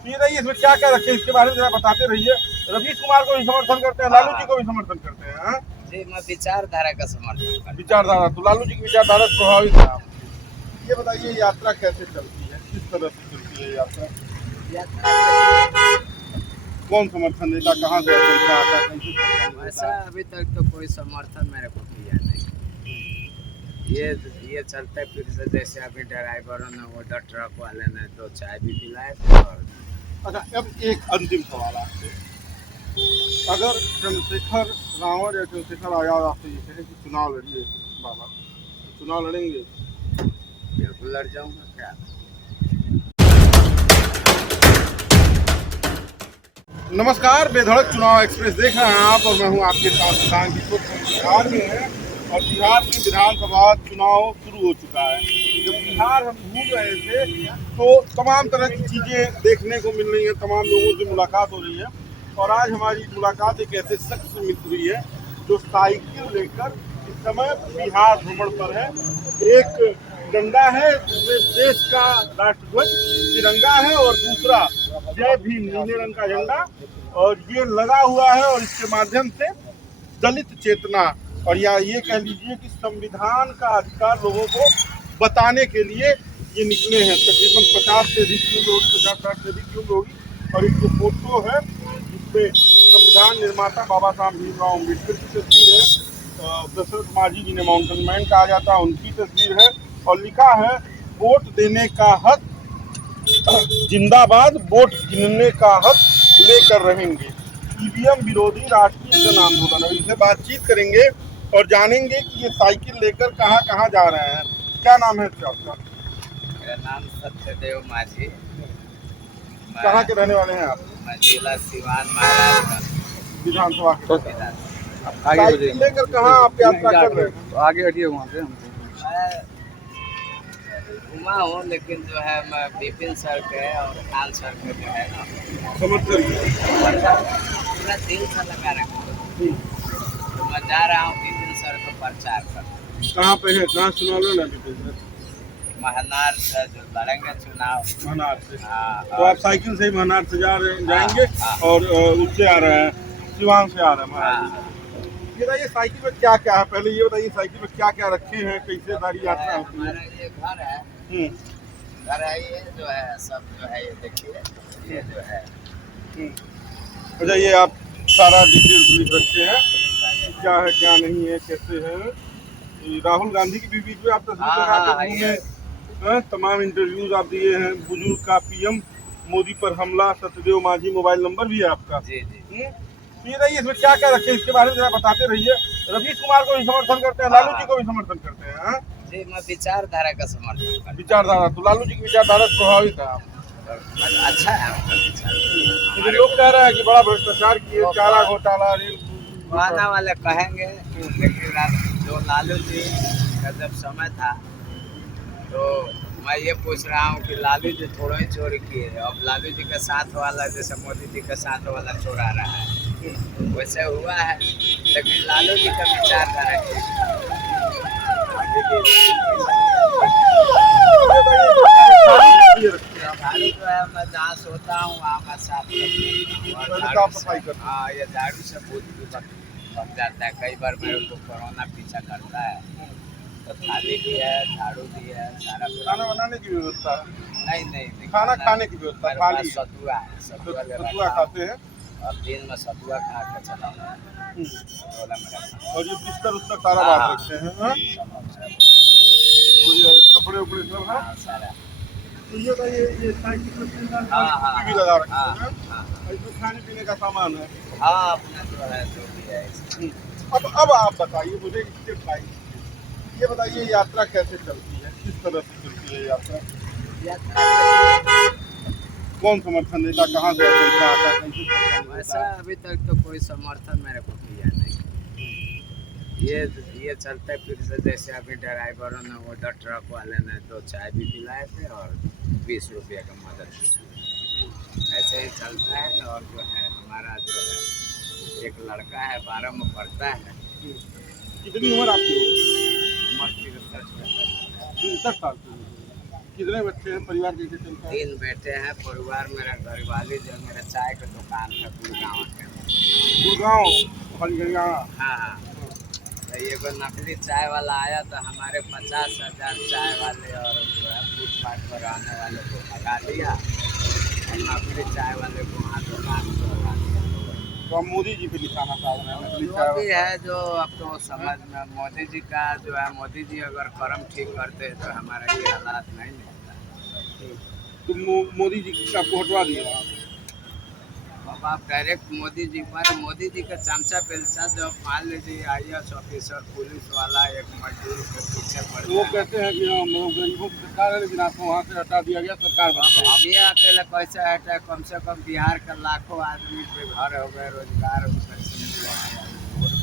P रही है, इसमें क्या क्या रखे इसके बारे में जरा बताते रहिए। रवीश कुमार को भी समर्थन करते हैं, लालू जी को भी समर्थन करते हैं। हाँ? जी, मैं विचारधारा का समर्थन करता हूं। विचारधारा, तो लालू जी की विचारधारा से प्रभावित है आप। ये बताइए यात्रा कैसे चलती है, किस तरह से चलती है यात्रा, कौन समर्थन देता, कहाँ से पैसा आता है, कैसे समर्थन वैसा देता है? अभी तक तो कोई समर्थन मेरे को किया नहीं। ये चलते फिर से जैसे अभी ड्राइवरों ने उधर ट्रक वाले ने 2 चाय भी पिलाए थे और अच्छा, अब एक अंतिम सवाल आपसे। अगर चंद्रशेखर रावण या चंद्रशेखर आजाद आपसे ये कहे कि चुनाव लड़िए बाबा, तो चुनाव लड़ेंगे? बिल्कुल लड़ जाऊंगा। क्या नमस्कार, बेधड़क चुनाव एक्सप्रेस देख रहे हैं आप, और मैं हूं आपके साथ किसान की। बिहार में है और बिहार में विधानसभा चुनाव शुरू हो चुका है। जब बिहार हम घूम रहे थे तो तमाम तरह की चीज़ें देखने को मिल रही हैं, तमाम लोगों से मुलाकात हो रही है। और आज हमारी मुलाकात एक ऐसे शख्स से मिल हुई है जो साइकिल लेकर इस समय बिहार भ्रमण पर है। एक डंडा है जिसमें देश का राष्ट्रध्वज तिरंगा है और दूसरा जय भीम नीले रंग का झंडा, और ये लगा हुआ है। और इसके माध्यम से दलित चेतना, और या ये कह लीजिए कि संविधान का अधिकार लोगों को बताने के लिए ये निकले हैं। तकरीबन 50 से अधिक टीम होगी, 50-60 से अधिक टीम होगी। और एक जो फोटो है जिसमें संविधान निर्माता बाबा साहब भीमराव अम्बेडकर की तस्वीर है, दशरथ माझी जिन्हें माउंटेन मैन कहा जाता है उनकी तस्वीर है, और लिखा है वोट देने का हक जिंदाबाद, वोट गिनने का हक लेकर रहेंगे। ईवीएम विरोधी राष्ट्रीय जन आंदोलन। अब इनसे बातचीत करेंगे और जानेंगे कि ये साइकिल लेकर कहाँ कहाँ जा रहे हैं। क्या नाम है आपका? मेरा नाम सत्यदेव माझी। कहाँ के रहने वाले हैं आप? मैं जिला सिवान महाराजगंज विधानसभा के। विधान। साइकिल लेकर कहाँ आप यात्रा कर रहे हैं? आगे हटिए वहाँ से। मैं घुमा हूँ, लेकिन जो है मैं विपिन सर के और खान सर के जो है ना समर्थन। पूरा दिल से लगा रखा हूँ। तो मैं जा रहा हूँ विपिन सर को प्रचार कर। कहाँ पे है, कहाँ चुनाव लड़ रहे हैं? महनार से जो लड़ेंगे चुनाव। महनार से। हाँ, तो आप साइकिल से ही महनार से जाएंगे और उससे आ रहे हैं, सिवान से आ रहे हैं महाराज। ये बताइए साइकिल में क्या क्या है, पहले ये बताइए साइकिल में क्या क्या रखे हैं, कैसे सारी यात्रा होती है? हमारा ये घर है, घर है, ये जो है सब जो है ये देखिए, ये जो है। अच्छा, ये आप सारा डिटेल्स लिख रखे हैं, क्या है क्या नहीं है, कैसे है। ये राहुल गांधी की भी बीच में आप तस्वीर लगा के घूमे, तमाम इंटरव्यूज आप दिए हैं। बुजुर्ग का पीएम मोदी पर हमला, सत्यदेव माझी मोबाइल नंबर भी है आपका। जी जी। ये रही, इसमें क्या क्या रखे इसके बारे में जरा बताते रहिए। रवीश कुमार को भी समर्थन करते हैं, लालू जी को भी समर्थन करते हैं। हाँ? जी, मैं विचारधारा का समर्थन करता विचारधारा, तो लालू जी की विचारधारा से प्रभावित है आप। हूं। अच्छा है उनका विचार। तो लोग कह रहे हैं कि बड़ा भ्रष्टाचार किए, चारा घोटाला, रेल आने वाले कहेंगे, लेकिन जो लालू जी का जब समय था तो मैं ये पूछ रहा हूँ कि लालू जी थोड़ा ही चोरी किए, अब लालू जी के साथ वाला जैसे मोदी जी के साथ वाला चोरा रहा है वैसे हुआ है। लेकिन लालू जी का विचारधारा झाड़ू जो है, मैं जहाँ सोता हूँ वहाँ मैं साफ करता हूँ। हाँ, ये झाड़ू से बहुत भी बच जाता है। कई बार मेरे को कोरोना पीछा करता है, तो थाली भी है, झाड़ू भी है, सारा खाना बनाने की व्यवस्था है? नहीं, खाना खाने की व्यवस्था मेरे पास खाली सतुआ है, सतुआ ले सतुआ रखा खाते हैं। हूँ। अब दिन में सतुआ खा के चला और ये बिस्तर उस्तर सारा बात रखते हैं। हाँ? तो ये कपड़े उपड़े सब है। सारा। तो ये बताइए, ये साइकिल में हाँ, भी लगा रखते हाँ, हैं, हाँ, इसमें खाने पीने का सामान है। हाँ, अपना जो है जो भी है इसमें। अब आप बताइए मुझे इसके बारे में। ये बताइए यात्रा कैसे चलती है, किस तरह से चलती है यात्रा, कौन समर्थन देता, कहाँ से पैसा आता है, कैसे समर्थन वैसा देता है? अभी तक तो कोई समर्थन मेरे को किया नहीं। ये चलते फिर से जैसे अभी ड्राइवरों ने उधर ट्रक वाले ने 2 चाय भी पिलाए थे और 20 रुपये का मदद की। ऐसे ही चलता है। और जो है हमारा जो है एक लड़का है 12 में पढ़ता है। कितनी उम्र आपकी होगी? उम्र 63 63 साल की होगी। कितने बच्चे हैं, परिवार कैसे चलता है? 3 बेटे हैं। परिवार मेरा घरवाली जो मेरा चाय का दुकान था गुड़गांव के। गुड़गांव हरियाणा। हाँ हाँ। तो ये कोई नकली चाय वाला आया तो हमारे 50,000 चाय वाले और जो है फुटपाथ पर रहने वाले को भगा दिया और नकली चाय वाले को वहाँ दुकान पर लगा दिया। तो हम मोदी जी पे निशाना साध रहे हैं नकली जो चाय भी है जो अब तो समझ में मोदी जी का जो है, मोदी जी अगर कर्म ठीक करते हैं तो हमारे ये हालात नहीं मिलता। तो मोदी जी आपको हटवा दिया वहाँ से। अब आप डायरेक्ट मोदी जी पर, मोदी जी का चमचा पेलचा जब मान लीजिए IAS ऑफिसर पुलिस वाला एक मजदूर के पीछे पड़ वो जाए। कहते हैं कि हम गरीबों की सरकार है, लेकिन आपको वहाँ से हटा दिया गया, सरकार बनते हैं। अब ये अकेले कैसे हटे? कम से कम बिहार के लाखों आदमी के घर हो गए, रोजगार रोड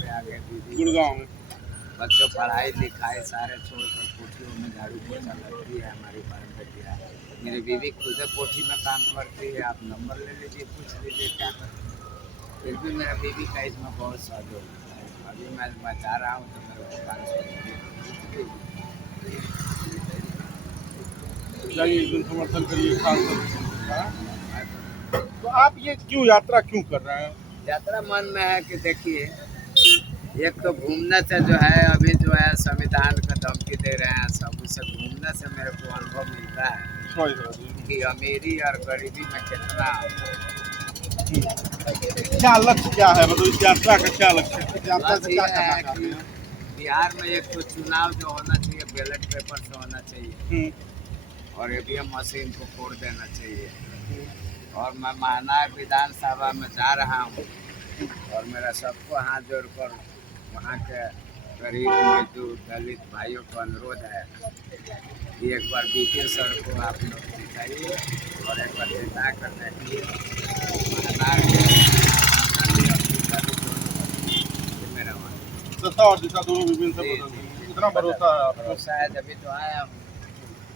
पे आ गए, दीदी गुड़गांव में बच्चों पढ़ाई लिखाई सारे छोड़कर कोठियों में झाड़ू पोछा लगती है। हमारी बेटियाँ, मेरी बीवी खुद कोठी में काम करती है। आप नंबर ले लीजिए, पूछ लीजिए क्या करती है। फिर भी मेरा बीवी का इसमें बहुत सहयोग होता है। अभी मैं जा रहा हूँ तो मेरे दुकान से जाइए, एक दिन समर्थन करिए खास। तो आप ये क्यों यात्रा क्यों कर रहे हैं? यात्रा मन में है कि देखिए, एक तो घूमने से जो है, अभी जो है संविधान का धमकी दे रहे हैं सब, उससे घूमने से मेरे को अनुभव मिलता है कि अमीरी और गरीबी में कितना। क्या लक्ष्य क्या है, मतलब इस यात्रा का क्या लक्ष्य है? इस यात्रा से ये क्या करना है चाहते कि हैं? बिहार में एक तो चुनाव जो होना चाहिए बैलेट पेपर से होना चाहिए और EVM मशीन को फोड़ देना चाहिए। और मैं महानायक विधानसभा में जा रहा हूँ और मेरा सबको हाथ जोड़कर वहाँ के गरीब मजदूर दलित भाइयों को अनुरोध है कि एक बार BP सर को आप लोग दिखाइए और एक बार चिंता करने के लिए मेरा वहाँ दशा और दिशा दोनों विभिन्न से बदल रही हैं। इतना भरोसा है आपको? भरोसा है, जब तो आया हूँ।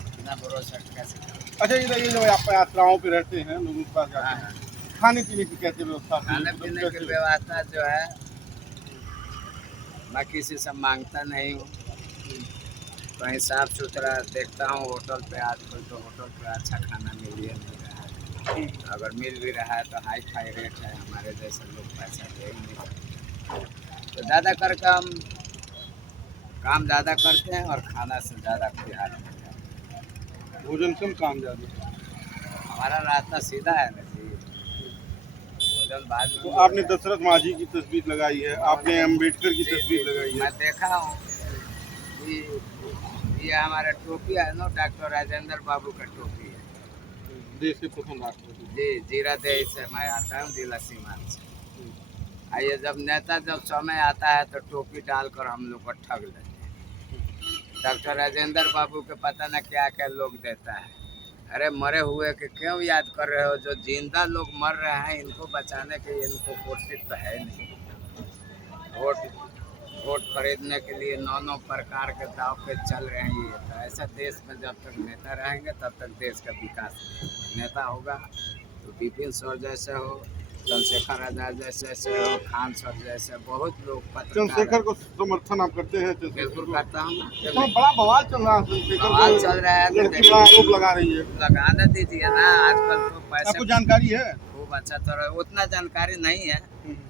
इतना भरोसा कैसे करूँ? अच्छा, ये जब आप यात्राओं पे रहते हैं, लोगों के पास जाते हैं, खाने पीने की कैसे व्यवस्था? खाने पीने की व्यवस्था जो है मैं किसी से मांगता नहीं हूँ। कहीं साफ सुथरा देखता हूँ होटल पे, आजकल तो होटल पे अच्छा खाना मिल ही नहीं रहा है। अगर मिल भी रहा है तो हाई फाई रेट है, हमारे जैसे लोग पैसा दे ही नहीं सकते। तो ज़्यादा करके हम काम ज़्यादा करते हैं और खाना से ज़्यादा बिहार में भोजन कम काम ज़्यादा। हमारा रास्ता सीधा है ना जी, भोजन बाद में। तो आपने दशरथ माझी की तस्वीर लगाई है, आपने अम्बेडकर की तस्वीर लगाई है। मैं देखा हूँ कि ये हमारा टोपी है ना, डॉक्टर राजेंद्र बाबू का टोपी है। देश के प्रथम राष्ट्रपति। जी, जीरादेई से मैं आता हूँ, जिला सीमांत से। आइए, जब नेता जब समय आता है तो टोपी डालकर हम लोग को ठग लेते हैं। डॉक्टर राजेंद्र बाबू के पता न क्या क्या लोग देता है। अरे मरे हुए के क्यों याद कर रहे हो? जो जिंदा लोग मर रहे हैं इनको बचाने के इनको कोशिश तो है नहीं। वोट खरीदने के लिए 9 प्रकार के दाव पे चल रहे हैं। ये तो ऐसा देश में जब तक नेता रहेंगे तब तक देश का विकास नेता होगा। तो विपिन सर जैसे हो, चंद्रशेखर आजाद जैसे हो, खान सर जैसे बहुत लोग चंद्रशेखर को समर्थन आप करते हैं? बिल्कुल करता हूँ। तो बड़ा बवाल चल रहा है, चंद्रशेखर बवाल चल रहा है, लड़की बड़ा आरोप लगा रही है। लगाने दीजिए ना, आजकल तो पैसे। आपको जानकारी है? खूब अच्छा, तो उतना जानकारी नहीं है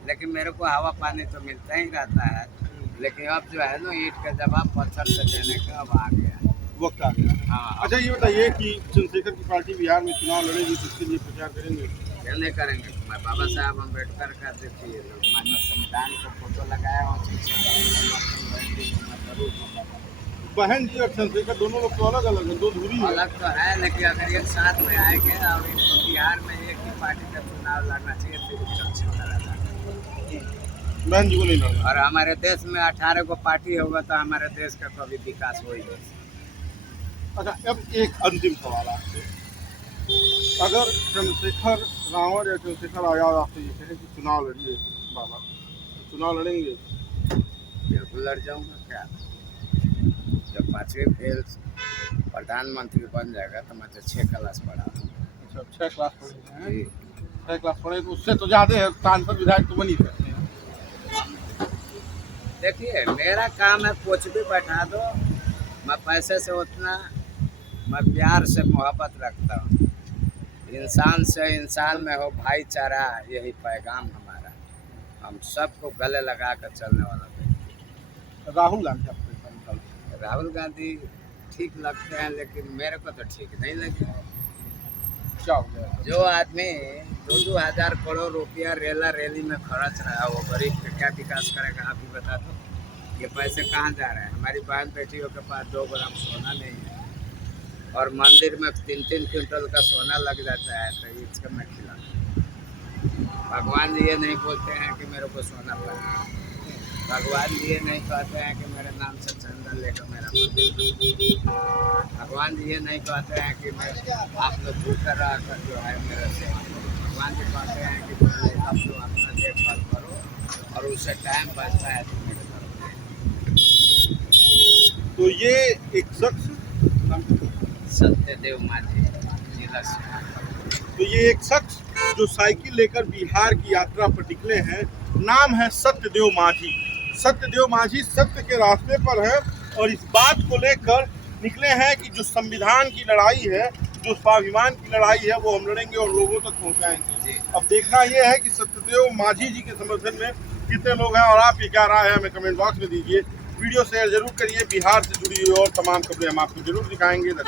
लेकिन मेरे को हवा पानी तो मिलता ही रहता है। लेकिन अब जो है ना, ईंट का जवाब पत्थर से देने का अब आ गया, वक्त आ गया। हाँ। अच्छा, ये बताइए कि चंद्रशेखर की पार्टी बिहार में चुनाव लड़ेगी तो उसके लिए प्रचार करेंगे? क्यों नहीं करेंगे? मैं बाबा साहब अम्बेडकर का देखिए, मैंने संविधान को फोटो लगाया हूँ। बहन जी और चंद्रशेखर दोनों लोग तो अलग अलग हैं, दो धुरी हैं। अलग तो है, लेकिन अगर एक साथ में आएंगे और इनको बिहार में एक ही पार्टी का चुनाव लड़ना चाहिए फिर चंद्रशेखर आजाद। बहन जी को नहीं लड़ना। और हमारे देश में 18 को पार्टी होगा तो हमारे देश का कभी विकास हो ही नहीं। अच्छा, अब एक अंतिम सवाल आपसे। अगर चंद्रशेखर रावण या चंद्रशेखर आजाद आपसे ये कहे कि चुनाव लड़िए बाबा, तो चुनाव लड़ेंगे? बिल्कुल लड़ जाऊंगा। क्या जब 5वीं फेल प्रधानमंत्री बन जाएगा तो मैं तो 6 क्लास पढ़ा हूँ। अच्छा, 6 क्लास पढ़े हैं? जी, 6 क्लास पढ़े तो उससे तो ज़्यादा है, सांसद विधायक तो बन ही सकते हैं। देखिए मेरा काम है कुछ भी बैठा दो, मैं पैसे से उतना मैं प्यार से मोहब्बत रखता हूँ। इंसान से इंसान में हो भाईचारा, यही पैगाम हमारा। हम सबको गले लगा कर चलने वाला व्यक्ति। राहुल गांधी आपको कैसा निकलता है? राहुल गांधी ठीक लगते हैं, लेकिन मेरे को तो ठीक नहीं लगे। क्या हो गया? जो आदमी 2-2 हज़ार करोड़ रुपया रेला रैली में खर्च रहा है, वो गरीब का क्या विकास करेगा? आप ही बता दो। ये पैसे कहाँ जा रहे हैं? हमारी बहन बेटियों के पास 2 ग्राम सोना नहीं है, और मंदिर में 3-3 क्विंटल का सोना लग जाता है, तो इसका मैं खिला। भगवान जी ये नहीं बोलते हैं कि मेरे को सोना पड़े। भगवान जी ये नहीं कहते हैं कि मेरे नाम से चंदा लेकर मेरा मंदिर। भगवान जी ये नहीं कहते हैं कि मैं आप लोग भूखे रह कर जो है मेरे सेवा करो। भगवान जी कहते हैं कि पहले आप लोग अपना देखभाल करो, और उससे टाइम बचता है तो मेरे तरफ। तो ये एक शख्स, सत्यदेव माझी, जिला सीतापुर। तो ये एक शख्स जो साइकिल लेकर बिहार की यात्रा पर निकले हैं, नाम है सत्यदेव माझी। सत्यदेव माझी सत्य के रास्ते पर है, और इस बात को लेकर निकले हैं कि जो संविधान की लड़ाई है, जो स्वाभिमान की लड़ाई है, वो हम लड़ेंगे और लोगों तक पहुंचाएंगे। अब देखना यह है कि सत्यदेव माझी जी के समर्थन में कितने लोग हैं, और आपकी क्या राय है हमें कमेंट बॉक्स में दीजिए। वीडियो शेयर जरूर करिए। बिहार से जुड़ी हुई और तमाम खबरें हम आपको जरूर दिखाएंगे।